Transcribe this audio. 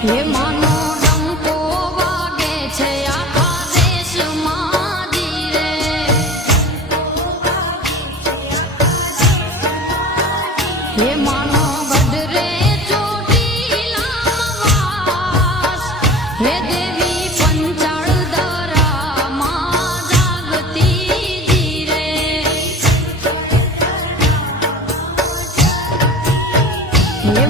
હે માનો ડંકો વાગે છે આખા દેશમાં જીરે હે માનો ગઢરે ચોટીલામાં વાસ હે દેવી પંચાળ દરામાં જાગતી જીરે હે